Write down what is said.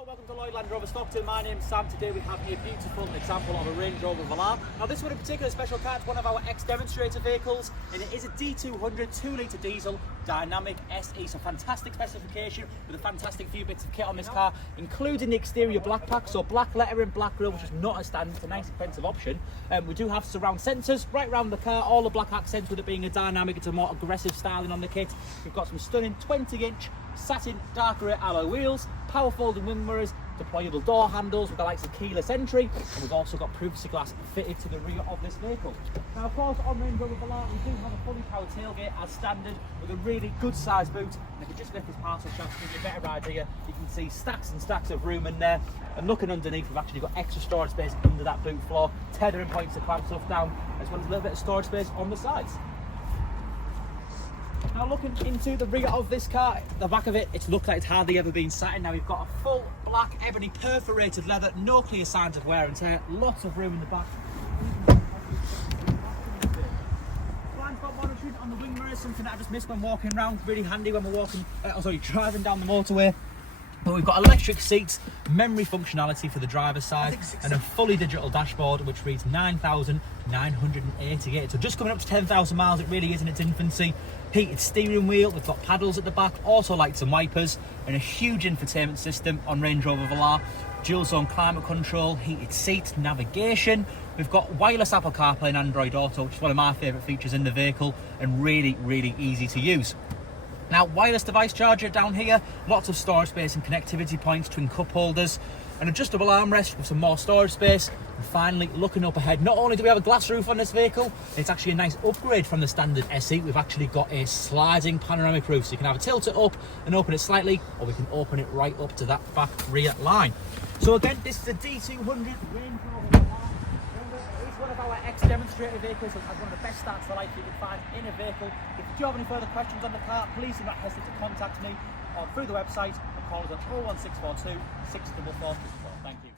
Hello, welcome to Lloyd Land Rover Stockton. My name's Sam. Today we have a beautiful example of a Range Rover Velar. Now this one in particular, special car, it's one of our ex-demonstrator vehicles, and it is a D200 2-litre diesel Dynamic SE. So fantastic specification with a fantastic few bits of kit on this car, including the exterior black pack, so black lettering, black grille, which is not a standard, it's a nice expensive option. We do have surround sensors right around the car, all the black accents with it being a dynamic. It's a more aggressive styling on the kit. We've got some stunning 20-inch satin dark grey alloy wheels, power folding wing mirrors, deployable door handles with the likes of keyless entry, and we've also got privacy glass fitted to the rear of this vehicle. Now of course on Range Rover Velar we do have a fully powered tailgate as standard with a really good sized boot, and if you just lift this parcel shaft to give you a better idea, you can see stacks and stacks of room in there, and looking underneath we've actually got extra storage space under that boot floor, tethering points to clamp stuff down, as well as a little bit of storage space on the sides. Now looking into the rear of this car, the back of it, it's looked like it's hardly ever been sat in. Now we've got a full black ebony perforated leather, no clear signs of wear and tear, lots of room in the back. Blind spot monitoring on the wing mirrors, something that I just missed when walking around, really handy when we're driving down the motorway. But we've got electric seats, memory functionality for the driver's side, and a fully digital dashboard which reads 9,988. So just coming up to 10,000 miles, it really is in its infancy. Heated steering wheel, we've got paddles at the back, also lights and wipers, and a huge infotainment system on Range Rover Velar. Dual zone climate control, heated seats, navigation. We've got wireless Apple CarPlay and Android Auto, which is one of my favourite features in the vehicle, and really, really easy to use. Now, wireless device charger down here, lots of storage space and connectivity points, twin cup holders, an adjustable armrest with some more storage space. And finally, looking up ahead, not only do we have a glass roof on this vehicle, it's actually a nice upgrade from the standard SE. We've actually got a sliding panoramic roof, so you can either tilt it up and open it slightly, or we can open it right up to that back rear line. So again, this is a D200 Range Rover Velar. It's one of our ex-demonstrator vehicles, so it has one of the best starts to life you can find in a vehicle. If you do have any further questions on the car, please do not hesitate to contact me through the website, or call us on 01642 644. Thank you.